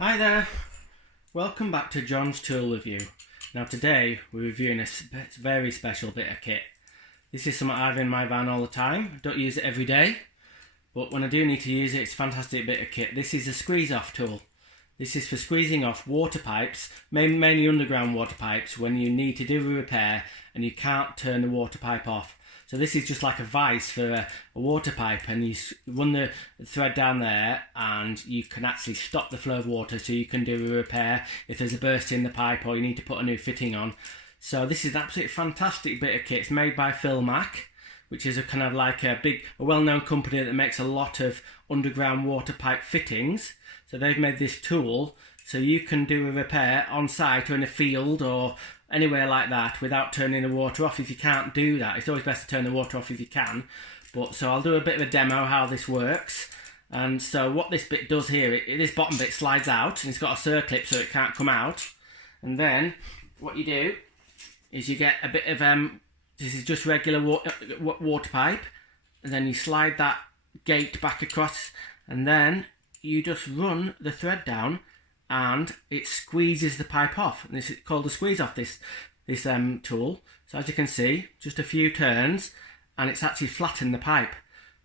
Hi there, welcome back to John's Tool Review. Now today we're reviewing a very special bit of kit. This is something I have in my van all the time. I don't use it every day, but when I do need to use it, it's a fantastic bit of kit. This is a squeeze off tool. This is for squeezing off water pipes, mainly underground water pipes, when you need to do a repair and you can't turn the water pipe off. So this is just like a vise for a water pipe, and you run the thread down there and you can actually stop the flow of water, so you can do a repair if there's a burst in the pipe or you need to put a new fitting on. So this is an absolutely fantastic bit of kit. It's made by Filmac, which is a kind of like a well-known company that makes a lot of underground water pipe fittings. So they've made this tool so you can do a repair on site or in a field or anywhere like that without turning the water off. If you can't do that, it's always best to turn the water off if you can. But so I'll do a bit of a demo how this works. And so what this bit does here, this bottom bit slides out and it's got a circlip so it can't come out. And then what you do is you get a bit of this is just regular water pipe, and then you slide that gate back across, and then you just run the thread down and it squeezes the pipe off. And this is called a squeeze off, this tool. So as you can see, just a few turns and it's actually flattened the pipe.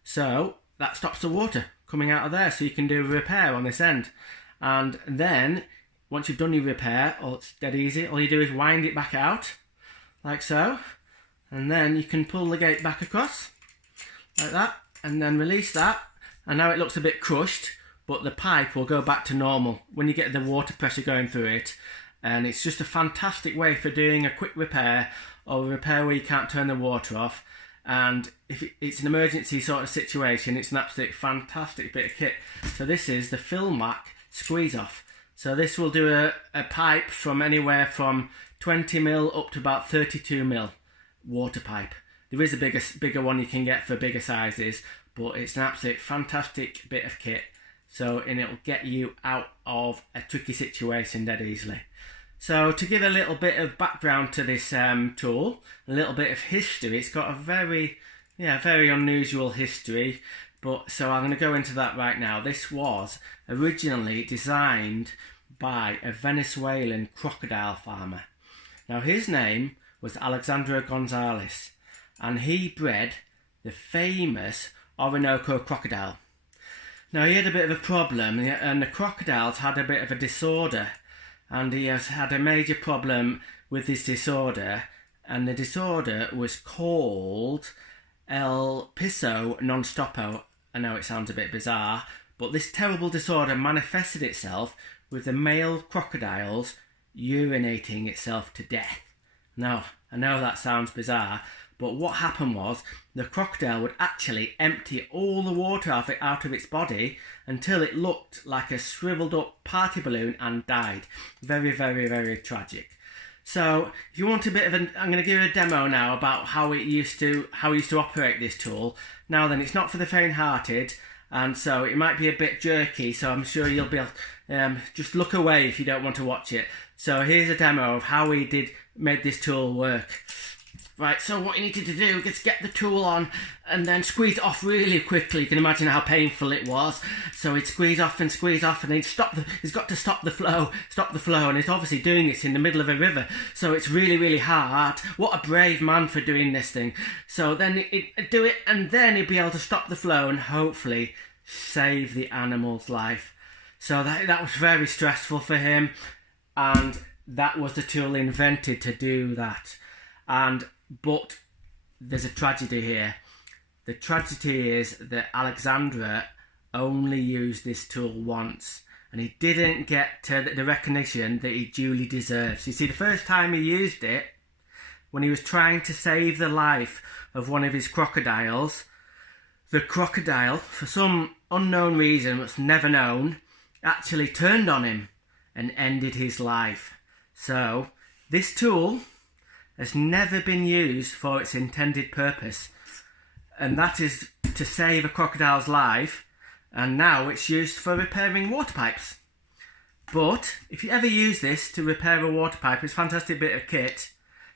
So that stops the water coming out of there, so you can do a repair on this end. And then once you've done your repair, it's dead easy, all you do is wind it back out like so, and then you can pull the gate back across like that and then release that, and now it looks a bit crushed, but the pipe will go back to normal when you get the water pressure going through it. And it's just a fantastic way for doing a quick repair or a repair where you can't turn the water off. And if it's an emergency sort of situation, it's an absolute fantastic bit of kit. So this is the Filmac squeeze off. So this will do a pipe from anywhere from 20mm up to about 32mm water pipe. There is a bigger one you can get for bigger sizes, but it's an absolute fantastic bit of kit. So, and it'll get you out of a tricky situation dead easily. So to give a little bit of background to this tool, a little bit of history, it's got a very unusual history, but so I'm going to go into that right now. This was originally designed by a Venezuelan crocodile farmer. Now his name was Alexandro Gonzalez, and he bred the famous Orinoco crocodile. Now he had a bit of a problem, and the crocodiles had a bit of a disorder, and he has had a major problem with this disorder, and the disorder was called El Piso Non Stoppo. I know it sounds a bit bizarre, but this terrible disorder manifested itself with the male crocodiles urinating itself to death. Now, I know that sounds bizarre, but what happened was the crocodile would actually empty all the water out of its body until it looked like a shriveled up party balloon and died. Very, very, very tragic. So if you want a bit of I'm going to give you a demo now about how we used to operate this tool. Now then, it's not for the faint-hearted, and so it might be a bit jerky, so I'm sure you'll be just look away if you don't want to watch it. So here's a demo of how we made this tool work. Right, so what you needed to do is get the tool on and then squeeze it off really quickly. You can imagine how painful it was. So he'd squeeze off and then he's got to stop the flow, and he's obviously doing this in the middle of a river. So it's really, really hard. What a brave man for doing this thing. So then he'd do it, and then he'd be able to stop the flow and hopefully save the animal's life. So that was very stressful for him, and that was the tool invented to do that. But there's a tragedy here. The tragedy is that Alexandra only used this tool once, and he didn't get the recognition that he duly deserves. You see, the first time he used it, when he was trying to save the life of one of his crocodiles, the crocodile, for some unknown reason that's never known, actually turned on him and ended his life. So this tool has never been used for its intended purpose, and that is to save a crocodile's life, and now it's used for repairing water pipes. But if you ever use this to repair a water pipe, it's a fantastic bit of kit.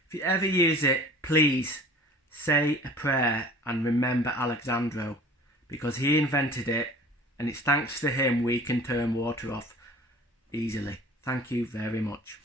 If you ever use it, please say a prayer and remember Alexandro, because he invented it, and it's thanks to him we can turn water off. easily. Thank you very much.